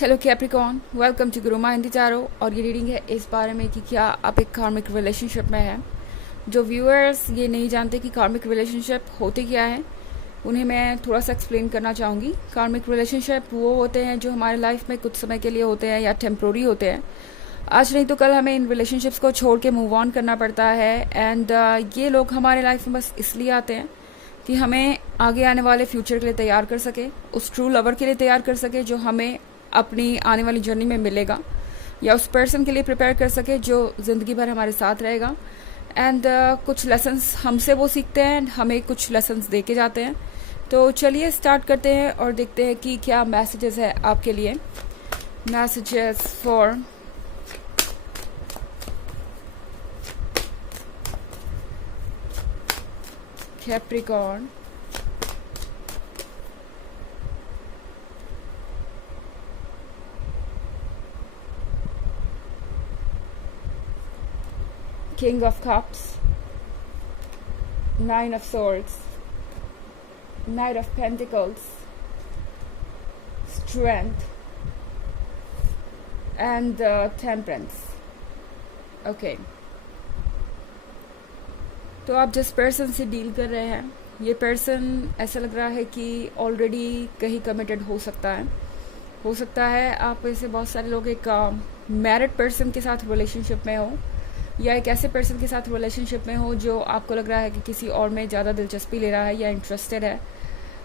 Hello Capricorn, welcome to Gurumaa Hindi चारो। और ये रीडिंग है इस बारे में कि क्या आप एक कार्मिक रिलेशनशिप में हैं। जो व्यूअर्स ये नहीं जानते कि कार्मिक रिलेशनशिप होते क्या है, उन्हें मैं थोड़ा सा एक्सप्लेन करना चाहूँगी। कार्मिक रिलेशनशिप वो होते हैं जो हमारे लाइफ में कुछ समय के लिए होते हैं या टेम्प्रोरी होते हैं। आज नहीं तो कल हमें इन रिलेशनशिप्स को छोड़ के मूव ऑन करना पड़ता है। एंड ये लोग हमारे लाइफ में बस इसलिए आते हैं कि हमें आगे आने वाले फ्यूचर के लिए तैयार कर सके, उस ट्रू लवर के लिए तैयार कर सके जो हमें अपनी आने वाली जर्नी में मिलेगा, या उस पर्सन के लिए प्रिपेयर कर सके जो ज़िंदगी भर हमारे साथ रहेगा। एंड कुछ लेसन्स हमसे वो सीखते हैं, हमें कुछ लेसन्स दे के जाते हैं। तो चलिए स्टार्ट करते हैं और देखते हैं कि क्या मैसेजेस है आपके लिए। Messages for Capricorn. King of Cups, Nine of Swords, Knight of Pentacles, Strength, and Temperance. Okay. तो आप जिस पर्सन से डील कर रहे हैं, ये पर्सन ऐसा लग रहा है कि ऑलरेडी कहीं कमिटेड हो सकता है आप ऐसे बहुत सारे लोग एक मैरिड पर्सन के साथ रिलेशनशिप में हो, या एक ऐसे पर्सन के साथ रिलेशनशिप में हो जो आपको लग रहा है कि किसी और में ज़्यादा दिलचस्पी ले रहा है या इंटरेस्टेड है,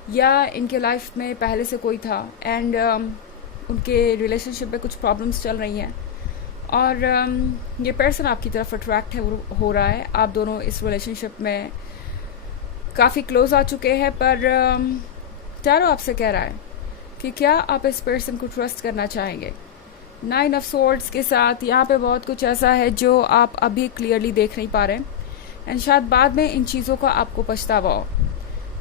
या इनके लाइफ में पहले से कोई था एंड उनके रिलेशनशिप में कुछ प्रॉब्लम्स चल रही हैं और ये पर्सन आपकी तरफ अट्रैक्ट हो रहा है। आप दोनों इस रिलेशनशिप में काफ़ी क्लोज आ चुके हैं, पर टैरो आपसे कह रहा है कि क्या आप इस पर्सन को ट्रस्ट करना चाहेंगे। नाइन ऑफ सोर्ड्स के साथ यहाँ पे बहुत कुछ ऐसा है जो आप अभी क्लियरली देख नहीं पा रहे एंड शायद बाद में इन चीज़ों का आपको पछतावा हो।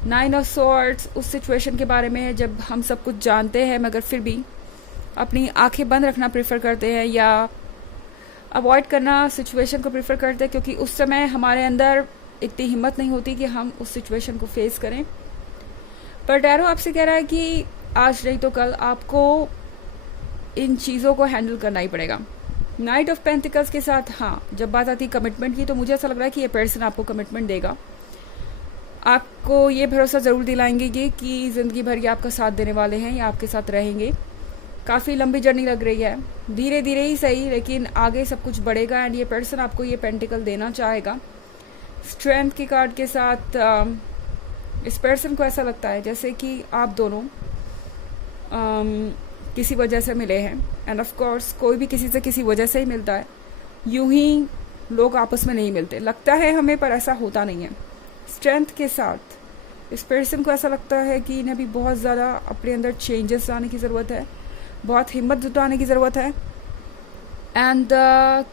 नाइन ऑफ सोर्ड्स उस सिचुएशन के बारे में है जब हम सब कुछ जानते हैं मगर फिर भी अपनी आंखें बंद रखना प्रेफर करते हैं या अवॉइड करना सिचुएशन को प्रेफर करते हैं, क्योंकि उस समय हमारे अंदर इतनी हिम्मत नहीं होती कि हम उस सिचुएशन को फेस करें। पर टैरो आपसे कह रहा है कि आज नहीं तो कल आपको इन चीज़ों को हैंडल करना ही पड़ेगा। नाइट ऑफ पेंटिकल्स के साथ हाँ, जब बात आती है कमिटमेंट की, तो मुझे ऐसा लग रहा है कि ये पर्सन आपको कमिटमेंट देगा, आपको ये भरोसा ज़रूर दिलाएंगे कि ज़िंदगी भर ये आपका साथ देने वाले हैं या आपके साथ रहेंगे। काफ़ी लंबी जर्नी लग रही है, धीरे धीरे ही सही, लेकिन आगे सब कुछ बढ़ेगा एंड ये पर्सन आपको ये पेंटिकल देना चाहेगा। स्ट्रेंथ के कार्ड के साथ इस पर्सन को ऐसा लगता है जैसे कि आप दोनों किसी वजह से मिले हैं एंड ऑफ कोर्स कोई भी किसी से किसी वजह से ही मिलता है, यूं ही लोग आपस में नहीं मिलते, लगता है हमें, पर ऐसा होता नहीं है। स्ट्रेंथ के साथ इस पर्सन को ऐसा लगता है कि इन्हें भी बहुत ज़्यादा अपने अंदर चेंजेस लाने की ज़रूरत है, बहुत हिम्मत जुटाने की ज़रूरत है एंड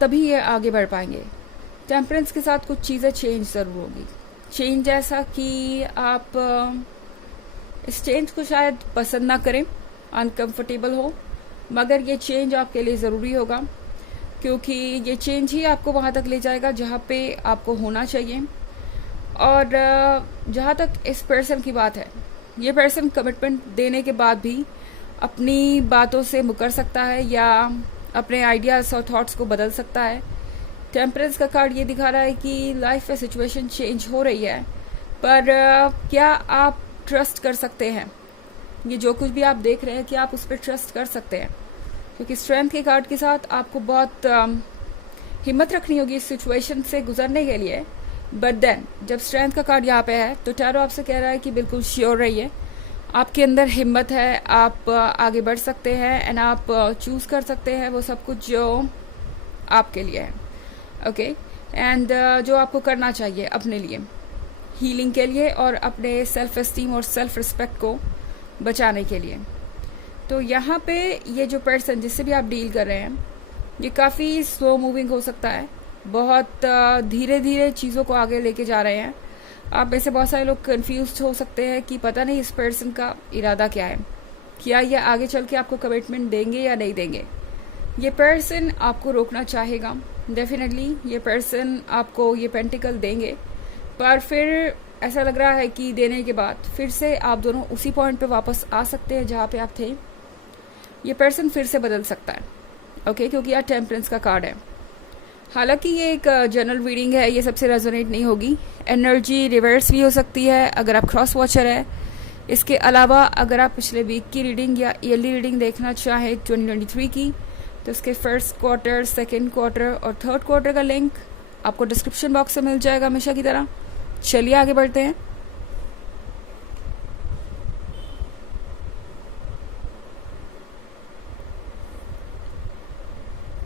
तभी ये आगे बढ़ पाएंगे। टेम्परेंस के साथ कुछ चीज़ें चेंज ज़रूर होगी, चेंज ऐसा कि आप इस चेंज को शायद पसंद ना करें, अनकंफर्टेबल हो, मगर ये चेंज आपके लिए ज़रूरी होगा, क्योंकि ये चेंज ही आपको वहाँ तक ले जाएगा जहाँ पे आपको होना चाहिए। और जहाँ तक इस पर्सन की बात है, ये पर्सन कमिटमेंट देने के बाद भी अपनी बातों से मुकर सकता है या अपने आइडियाज़ और थॉट्स को बदल सकता है। टेम्परेंस का कार्ड ये दिखा रहा है कि लाइफ में सिचुएशन चेंज हो रही है, पर क्या आप ट्रस्ट कर सकते हैं, ये जो कुछ भी आप देख रहे हैं कि आप उस पर ट्रस्ट कर सकते हैं, क्योंकि स्ट्रेंथ के कार्ड के साथ आपको बहुत हिम्मत रखनी होगी इस सिचुएशन से गुजरने के लिए। बट देन जब स्ट्रेंथ का कार्ड यहाँ पे है तो टैरो आपसे कह रहा है कि बिल्कुल श्योर रहिए, आपके अंदर हिम्मत है, आप आगे बढ़ सकते हैं एंड आप चूज़ कर सकते हैं वो सब कुछ जो आपके लिए है। ओके एंड जो आपको करना चाहिए अपने लिए, हीलिंग के लिए और अपने सेल्फ एस्टीम और सेल्फ रिस्पेक्ट को बचाने के लिए। तो यहाँ पे ये जो पर्सन जिससे भी आप डील कर रहे हैं, ये काफ़ी स्लो मूविंग हो सकता है, बहुत धीरे धीरे चीज़ों को आगे लेके जा रहे हैं। आप में से बहुत सारे लोग कंफ्यूज हो सकते हैं कि पता नहीं इस पर्सन का इरादा क्या है, क्या ये आगे चल के आपको कमिटमेंट देंगे या नहीं देंगे। ये पर्सन आपको रोकना चाहेगा, डेफिनेटली ये पर्सन आपको ये पेंटिकल देंगे, पर फिर ऐसा लग रहा है कि देने के बाद फिर से आप दोनों उसी पॉइंट पे वापस आ सकते हैं जहाँ पे आप थे। ये पर्सन फिर से बदल सकता है, ओके, क्योंकि यार टेम्परेंस का कार्ड है। हालांकि ये एक जनरल रीडिंग है, ये सबसे रेजोनेट नहीं होगी। एनर्जी रिवर्स भी हो सकती है अगर आप क्रॉस वॉचर है। इसके अलावा अगर आप पिछले वीक की रीडिंग या ईयरली रीडिंग देखना चाहें 2023 की, तो इसके फर्स्ट क्वार्टर, सेकेंड क्वार्टर और थर्ड क्वार्टर का लिंक आपको डिस्क्रिप्शन बॉक्स में मिल जाएगा हमेशा की तरह। चलिए आगे बढ़ते हैं।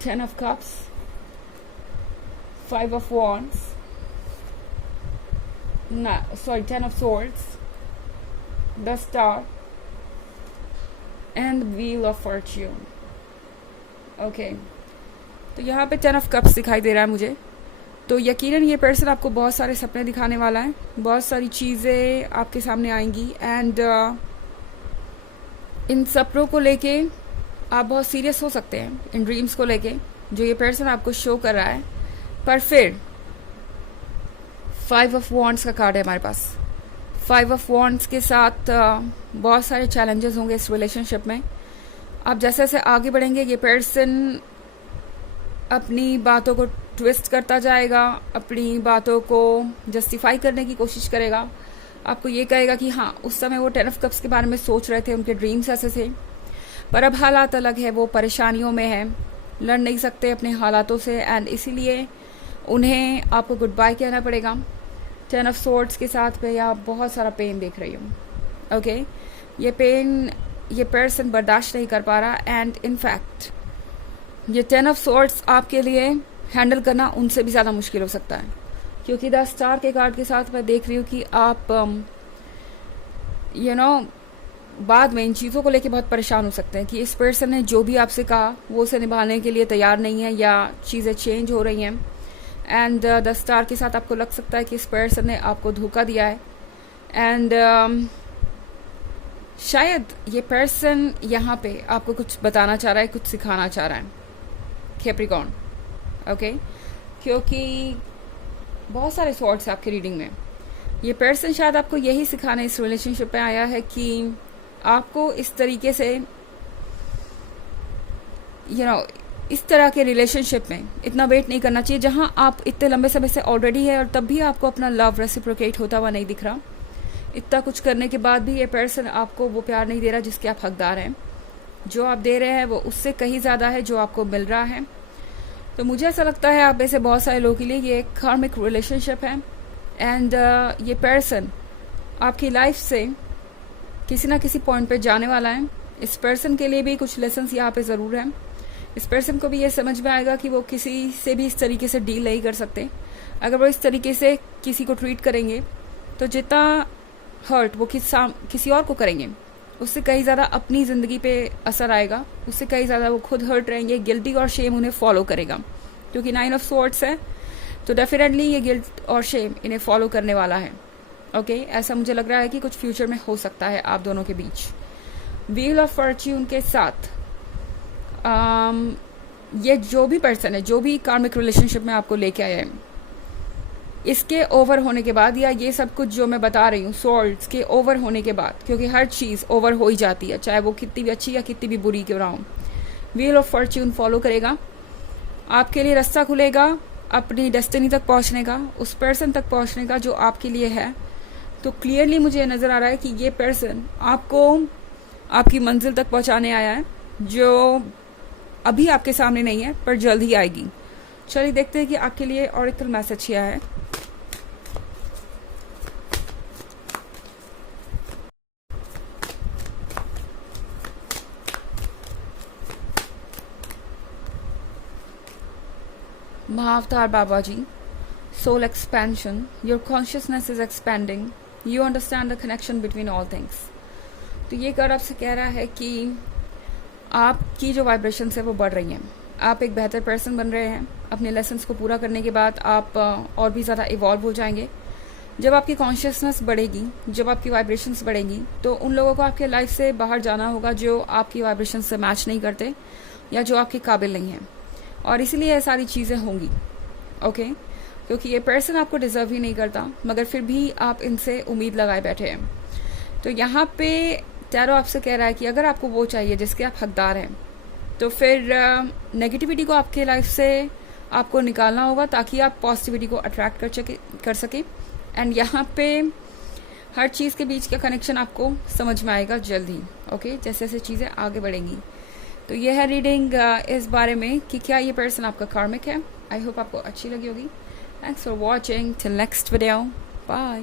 Ten of Cups, Five of Wands, Ten of Swords, the Star, and Wheel of Fortune. Okay, तो यहाँ पे 10 of Cups दिखाई दे रहा है मुझे। तो यकीनन ये पर्सन आपको बहुत सारे सपने दिखाने वाला है, बहुत सारी चीज़ें आपके सामने आएंगी एंड इन सपनों को लेके आप बहुत सीरियस हो सकते हैं, इन ड्रीम्स को लेके जो ये पर्सन आपको शो कर रहा है। पर फिर 5 ऑफ वॉन्ड्स का कार्ड है हमारे पास। 5 ऑफ वॉन्ड्स के साथ बहुत सारे चैलेंजेस होंगे इस रिलेशनशिप में। आप जैसे जैसे आगे बढ़ेंगे ये पर्सन अपनी बातों को ट्विस्ट करता जाएगा, अपनी बातों को जस्टिफाई करने की कोशिश करेगा। आपको ये कहेगा कि हाँ, उस समय वो 10 ऑफ कप्स के बारे में सोच रहे थे, उनके ड्रीम्स ऐसे थे, पर अब हालात अलग है, वो परेशानियों में है, लड़ नहीं सकते अपने हालातों से एंड इसीलिए उन्हें आपको गुड बाय कहना पड़ेगा। 10 ऑफ स्वॉर्ड्स के साथ पे आप बहुत सारा पेन देख रही हूँ, ओके। ये पेन ये पर्सन बर्दाश्त नहीं कर पा रहा एंड इनफैक्ट ये 10 ऑफ स्वॉर्ड्स आपके लिए हैंडल करना उनसे भी ज़्यादा मुश्किल हो सकता है, क्योंकि द स्टार के कार्ड के साथ मैं देख रही हूँ कि आप बाद में इन चीज़ों को लेके बहुत परेशान हो सकते हैं कि इस पर्सन ने जो भी आपसे कहा वो उसे निभाने के लिए तैयार नहीं है या चीज़ें चेंज हो रही हैं एंड द स्टार के साथ आपको लग सकता है कि इस पर्सन ने आपको धोखा दिया है एंड शायद ये पर्सन यहाँ पे आपको कुछ बताना चाह रहा है, कुछ सिखाना चाह रहा है, कैप्रिकॉर्न, ओके। क्योंकि बहुत सारे सॉर्ट्स आपकी रीडिंग में, ये पर्सन शायद आपको यही सिखाने इस रिलेशनशिप में आया है कि आपको इस तरीके से इस तरह के रिलेशनशिप में इतना वेट नहीं करना चाहिए जहां आप इतने लंबे समय से ऑलरेडी है और तब भी आपको अपना लव रेसिप्रोकेट होता हुआ नहीं दिख रहा। इतना कुछ करने के बाद भी ये पर्सन आपको वो प्यार नहीं दे रहा जिसके आप हकदार हैं। जो आप दे रहे हैं वो उससे कहीं ज़्यादा है जो आपको मिल रहा है। तो मुझे ऐसा लगता है आप में से बहुत सारे लोगों के लिए ये एक कार्मिक रिलेशनशिप है एंड ये पर्सन आपकी लाइफ से किसी ना किसी पॉइंट पे जाने वाला है। इस पर्सन के लिए भी कुछ लेसन्स यहाँ पे ज़रूर हैं। इस पर्सन को भी ये समझ में आएगा कि वो किसी से भी इस तरीके से डील नहीं कर सकते। अगर वो इस तरीके से किसी को ट्रीट करेंगे तो जितना हर्ट वो किसी और को करेंगे उससे कहीं ज़्यादा अपनी ज़िंदगी पे असर आएगा, उससे कहीं ज़्यादा वो खुद हर्ट रहेंगे। गिल्टी और शेम उन्हें फॉलो करेगा, क्योंकि 9 ऑफ स्वॉर्ड्स है तो डेफिनेटली ये गिल्ट और शेम इन्हें फॉलो करने वाला है, ओके। ऐसा मुझे लग रहा है कि कुछ फ्यूचर में हो सकता है आप दोनों के बीच। व्हील ऑफ फॉर्च्यून के साथ ये जो भी पर्सन है, जो भी कार्मिक रिलेशनशिप में आपको लेके आया है, इसके ओवर होने के बाद या ये सब कुछ जो मैं बता रही हूँ स्वॉर्ड्स के ओवर होने के बाद, क्योंकि हर चीज़ ओवर हो ही जाती है, चाहे वो कितनी भी अच्छी या कितनी भी बुरी क्यों ना हो, व्हील ऑफ फॉर्च्यून फॉलो करेगा। आपके लिए रास्ता खुलेगा अपनी डेस्टिनी तक पहुँचने का, उस पर्सन तक पहुँचने का जो आपके लिए है। तो क्लियरली मुझे नज़र आ रहा है कि ये पर्सन आपको आपकी मंजिल तक पहुँचाने आया है, जो अभी आपके सामने नहीं है पर जल्द ही आएगी। चलिए देखते हैं कि आपके लिए ऑरेकल मैसेज क्या है। महाअवतार बाबा जी, soul expansion, your consciousness is expanding, you understand the connection between all things। तो ये कार्ड आपसे कह रहा है कि आपकी जो वाइब्रेशन है वो बढ़ रही हैं, आप एक बेहतर पर्सन बन रहे हैं। अपने लेसन्स को पूरा करने के बाद आप और भी ज़्यादा इवॉल्व हो जाएंगे। जब आपकी कॉन्शियसनेस बढ़ेगी, जब आपकी वाइब्रेशंस बढ़ेंगी, तो उन लोगों को आपके लाइफ से बाहर जाना होगा जो आपकी वाइब्रेशन से मैच नहीं करते या जो आपके काबिल नहीं हैं, और इसीलिए ये सारी चीज़ें होंगी, ओके। क्योंकि ये पर्सन आपको डिज़र्व ही नहीं करता, मगर फिर भी आप इनसे उम्मीद लगाए बैठे हैं। तो यहाँ पे टैरो आपसे कह रहा है कि अगर आपको वो चाहिए जिसके आप हकदार हैं, तो फिर नेगेटिविटी को आपके लाइफ से आपको निकालना होगा ताकि आप पॉजिटिविटी को अट्रैक्ट कर सकें। एंड यहाँ पे हर चीज़ के बीच का कनेक्शन आपको समझ में आएगा जल्द ही। ओके, जैसे जैसे चीज़ें आगे बढ़ेंगी। तो ये है रीडिंग इस बारे में कि क्या ये पर्सन आपका कार्मिक है। आई होप आपको अच्छी लगी होगी। Thanks for watching, till next video, bye.